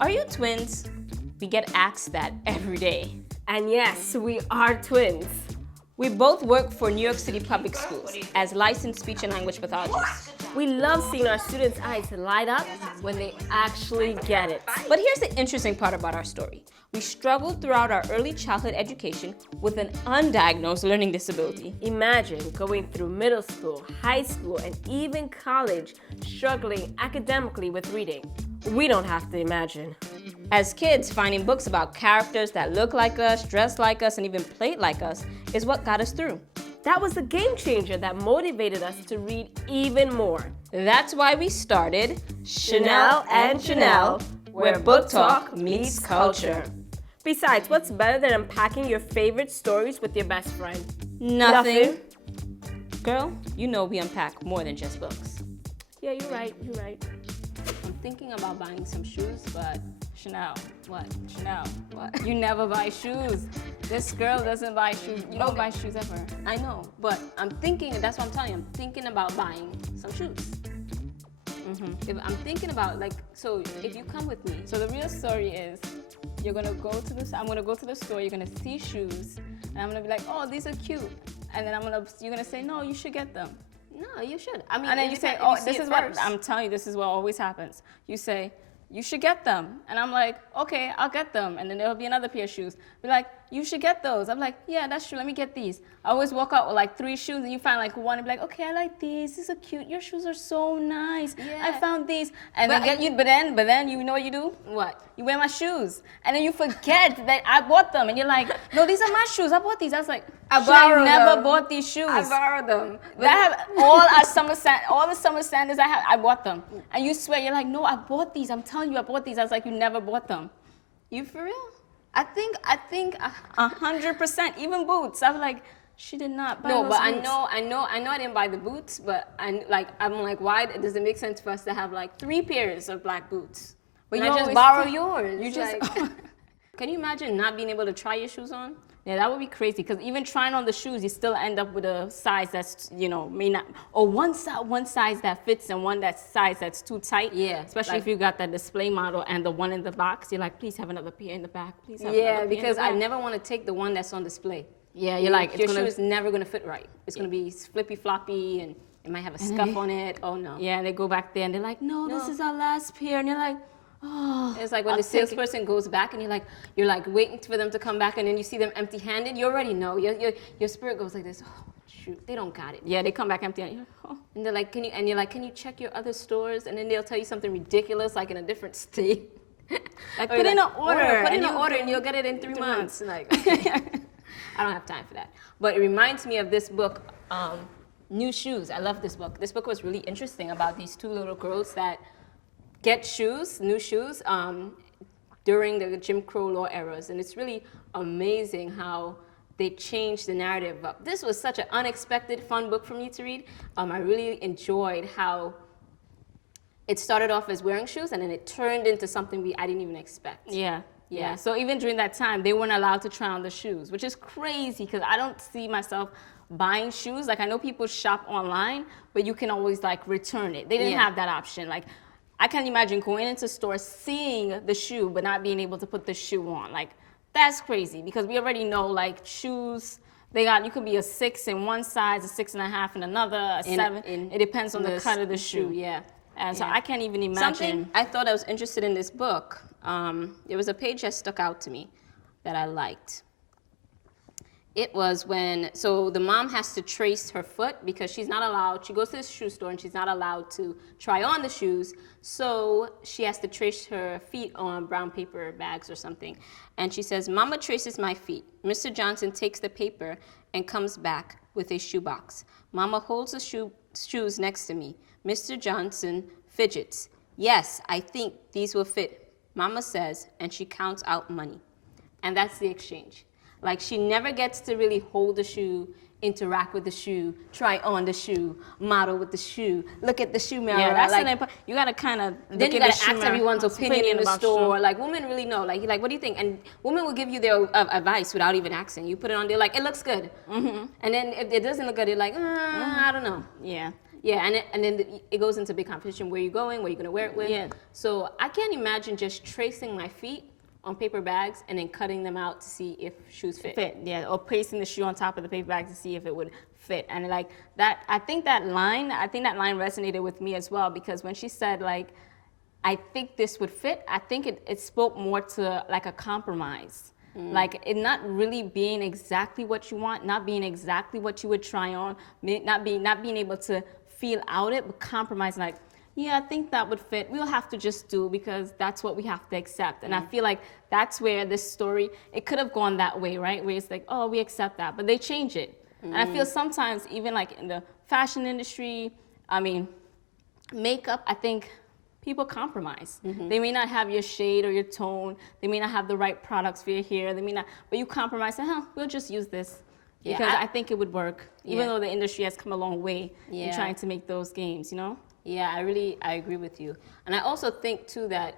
Are you twins? We get asked that every day. And yes, we are twins. We both work for New York City public schools as licensed speech and language pathologists. We love seeing our students' eyes light up when they actually get it. But here's the interesting part about our story. We struggled throughout our early childhood education with an undiagnosed learning disability. Imagine going through middle school, high school, and even college struggling academically with reading. We don't have to imagine. As kids, finding books about characters that look like us, dress like us, and even played like us is what got us through. That was the game changer that motivated us to read even more. That's why we started Shenelle and Gennelle, where book talk meets culture. Besides, what's better than unpacking your favorite stories with your best friend? Nothing. Girl, you know we unpack more than just books. Yeah, you're right. I'm thinking about buying some shoes, but Shenelle, what? Shenelle, what? You never buy shoes. This girl doesn't buy shoes. You don't buy shoes ever. I know, but I'm thinking, that's what I'm telling you, I'm thinking about buying some shoes. If I'm thinking about, like, so if you come with me, so the real story is, I'm gonna go to the store, you're gonna see shoes, and I'm gonna be like, oh, these are cute. And then you're gonna say, no, you should get them. No, you should. I mean, and then you say, oh, this is what, I'm telling you, this is what always happens. You say, you should get them. And I'm like, okay, I'll get them. And then there'll be another pair of shoes. Be like, you should get those. I'm like, yeah, that's true, let me get these. I always walk out with like 3 shoes and you find like one and be like, okay, I like these are cute, your shoes are so nice. Yeah. I found these. And but then you know what you do? What? You wear my shoes. And then you forget that I bought them. And you're like, no, these are my shoes, I bought these. I was like, I never bought these shoes. I borrowed them. I have all the summer sandals I have, I bought them. And you swear, you're like, no, I bought these. I'm telling you, I bought these. I was like, you never bought them. You for real? I think 100%. Even boots. I was like, she did not buy those boots. I know I didn't buy the boots, but I'm like, why does it make sense for us to have like 3 pairs of black boots? But you just borrow yours. You just Can you imagine not being able to try your shoes on? Yeah, that would be crazy, because even trying on the shoes, you still end up with a size that's, may not, or one size that fits and one size that's too tight. Yeah. Especially if you got that display model and the one in the box, you're like, please have another pair in the back. Please have another pair in the back. Yeah, because I never want to take the one that's on display. Yeah, you're like, your shoe is never going to fit right. It's going to be flippy floppy and it might have a scuff on it. Oh, no. Yeah, they go back there and they're like, no, this is our last pair. And you're like, oh. It's like when the salesperson goes back and you're like waiting for them to come back, and then you see them empty-handed. You already know. Your spirit goes like this. Oh shoot, they don't got it. Yeah, they come back empty-handed. Oh. And they're like, can you check your other stores? And then they'll tell you something ridiculous, like in a different state. Like put in an order. Put in an order, and you'll get it in 3 months. Like, okay. I don't have time for that. But it reminds me of this book, New Shoes. I love this book. This book was really interesting about these 2 little girls that get new shoes, during the Jim Crow law eras. And it's really amazing how they changed the narrative up. This was such an unexpected, fun book for me to read. I really enjoyed how it started off as wearing shoes and then it turned into something I didn't even expect. Yeah. So even during that time, they weren't allowed to try on the shoes, which is crazy because I don't see myself buying shoes. Like, I know people shop online, but you can always like return it. They didn't have that option. Like, I can't imagine going into a store, seeing the shoe, but not being able to put the shoe on. Like, that's crazy, because we already know, like, shoes, you could be a 6 in one size, a 6.5 in another, a 7. It depends on the cut of the shoe, yeah. And so I can't even imagine. Something I thought I was interested in this book, there was a page that stuck out to me that I liked. It was so the mom has to trace her foot because she's not allowed, she goes to the shoe store and she's not allowed to try on the shoes, so she has to trace her feet on brown paper bags or something. And she says, Mama traces my feet. Mr. Johnson takes the paper and comes back with a shoebox. Mama holds the shoes next to me. Mr. Johnson fidgets. Yes, I think these will fit, Mama says, and she counts out money. And that's the exchange. Like, she never gets to really hold the shoe, interact with the shoe, try on the shoe, model with the shoe, look at the shoe mirror. Yeah, that's you gotta kind of. Then you gotta ask everyone's opinion in the store. Shoe. Like, women really know. Like, what do you think? And women will give you their advice without even asking. You put it on, they're like, it looks good. Mm-hmm. And then if it doesn't look good, they're like, I don't know. Yeah. Yeah, and then it goes into big competition. Where you going? Where you gonna wear it with? Yeah. So I can't imagine just tracing my feet on paper bags and then cutting them out to see if shoes fit. Yeah, or placing the shoe on top of the paper bag to see if it would fit. And like that, I think that line resonated with me as well, because when she said like, I think this would fit, I think it spoke more to like a compromise. Like it not really being exactly what you want, not being exactly what you would try on, not being able to feel out it, but compromising like, yeah, I think that would fit. We'll have to just do because that's what we have to accept. And I feel like that's where this story, it could have gone that way, right? Where it's like, oh, we accept that, but they change it. And I feel sometimes even like in the fashion industry, I mean, makeup, I think people compromise. They may not have your shade or your tone. They may not have the right products for your hair. They may not, but you compromise and we'll just use this because I think it would work, even though the industry has come a long way in trying to make those games, you know? Yeah, I agree with you. And I also think too that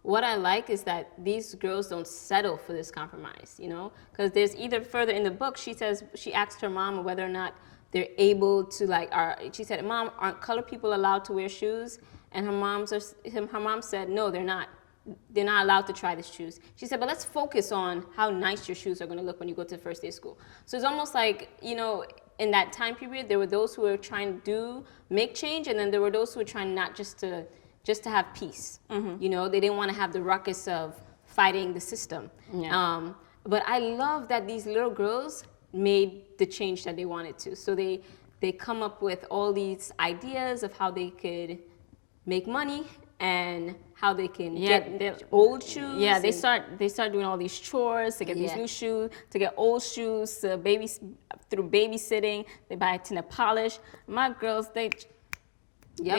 what I like is that these girls don't settle for this compromise, you know? Because there's either further in the book, she says, she asked her mom whether or not they're able to like, she said, Mom, aren't colored people allowed to wear shoes? And her mom said, no, they're not. They're not allowed to try the shoes. She said, but let's focus on how nice your shoes are going to look when you go to the first day of school. So it's almost like, you know, in that time period, there were those who were trying to make change, and then there were those who were trying not just to have peace. You know, they didn't want to have the ruckus of fighting the system. Yeah. But I love that these little girls made the change that they wanted to. So they come up with all these ideas of how they could make money and how they can get their old shoes. Yeah, they start doing all these chores to get these new shoes, to get old shoes, through babysitting. They buy a tin of polish. My girls, they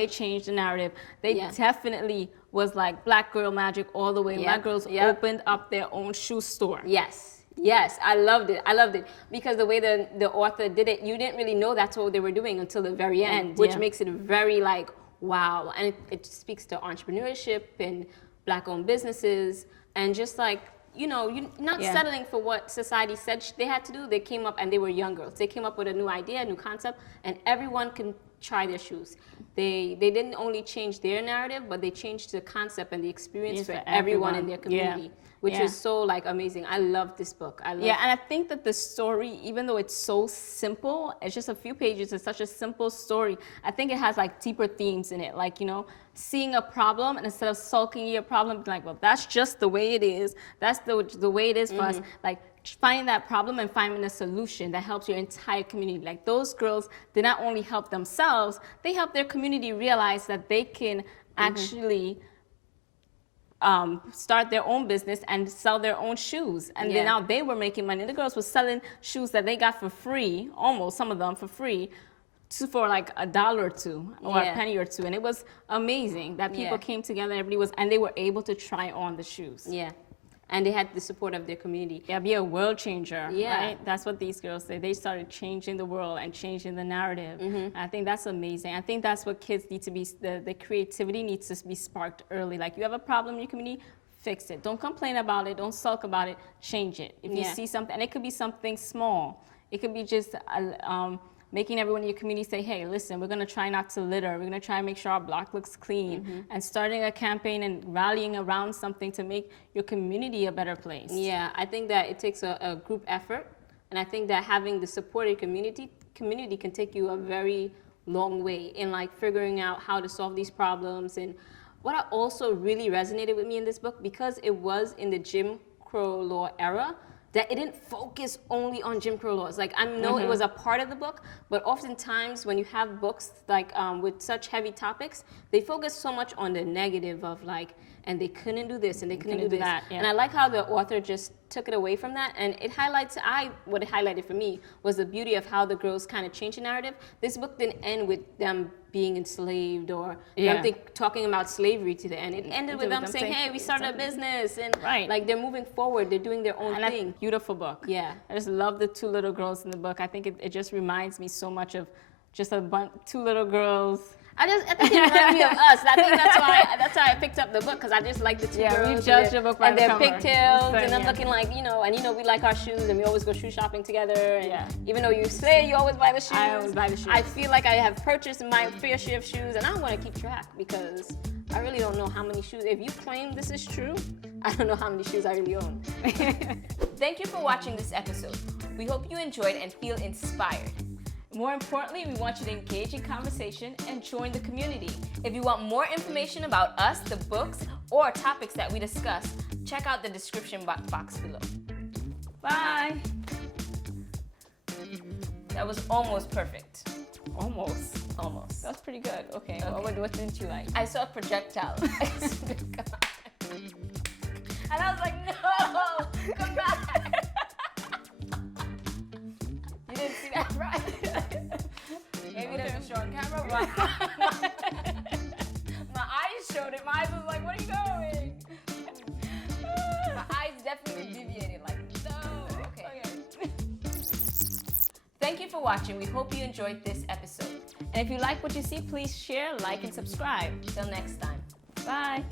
changed the narrative. They definitely was like black girl magic all the way. My girls opened up their own shoe store. Yes, I loved it because the way the author did it, you didn't really know that's what they were doing until the very end, which makes it very like, wow. And it speaks to entrepreneurship and black-owned businesses and just like, you know, you're not settling for what society said they had to do. They came up and they were young girls. They came up with a new idea, a new concept, and everyone can try their shoes. They didn't only change their narrative, but they changed the concept and the experience for everyone in their community. Which is so like amazing. I love this book. And I think that the story, even though it's so simple, it's just a few pages, it's such a simple story. I think it has like deeper themes in it, like, you know, seeing a problem and instead of sulking your problem, like, well, that's just the way it is. That's the way it is for us. Like finding that problem and finding a solution that helps your entire community. Like those girls did not only help themselves, they helped their community realize that they can actually start their own business and sell their own shoes. And then now they were making money. The girls were selling shoes that they got for free, almost some of them for free, for like $1 or $2 or a penny or two. And it was amazing that people came together, and they were able to try on the shoes. Yeah. And they had the support of their community. Yeah, be a world changer, right? That's what these girls say. They started changing the world and changing the narrative. I think that's amazing. I think that's what kids need to be, the creativity needs to be sparked early. Like you have a problem in your community, fix it. Don't complain about it, don't sulk about it, change it. If you see something, and it could be something small. It could be just making everyone in your community say, hey, listen, we're going to try not to litter. We're going to try and make sure our block looks clean. And starting a campaign and rallying around something to make your community a better place. Yeah, I think that it takes a group effort. And I think that having the support of community can take you a very long way in like figuring out how to solve these problems. And what also really resonated with me in this book, because it was in the Jim Crow law era, that it didn't focus only on Jim Crow laws. Like I know it was a part of the book, but oftentimes when you have books like with such heavy topics, they focus so much on the negative of like, and they couldn't do this and they couldn't do this. That, And I like how the author just took it away from that, and it highlights, what it highlighted for me was the beauty of how the girls kind of changed the narrative. This book didn't end with them being enslaved or them talking about slavery to the end. It ended with them saying, hey, we started a business, and like they're moving forward, they're doing their own thing. Beautiful book. Yeah. I just love the two little girls in the book. I think it just reminds me so much of just two little girls. I think it reminded me of us. I think that's why I picked up the book, because I just like the two girls. We judge the book by and the their cover. pigtails, and I'm looking like, we like our shoes, and we always go shoe shopping together. And even though you say you always buy the shoes, I always buy the shoes. I feel like I have purchased my fair share of shoes, and I want to keep track because I really don't know how many shoes. If you claim this is true, I don't know how many shoes I really own. Thank you for watching this episode. We hope you enjoyed and feel inspired. More importantly, we want you to engage in conversation and join the community. If you want more information about us, the books, or topics that we discuss, check out the description box below. Bye. That was almost perfect. Almost. Almost. That's pretty good. Okay. What didn't you like? I saw a projectile. And I was like, no, come back. You didn't see that, right? Maybe there's a short camera, but my eyes showed it. My eyes was like, what are you doing? My eyes definitely deviated, like, no. Okay. Thank you for watching. We hope you enjoyed this episode. And if you like what you see, please share, like, and subscribe. Till next time. Bye.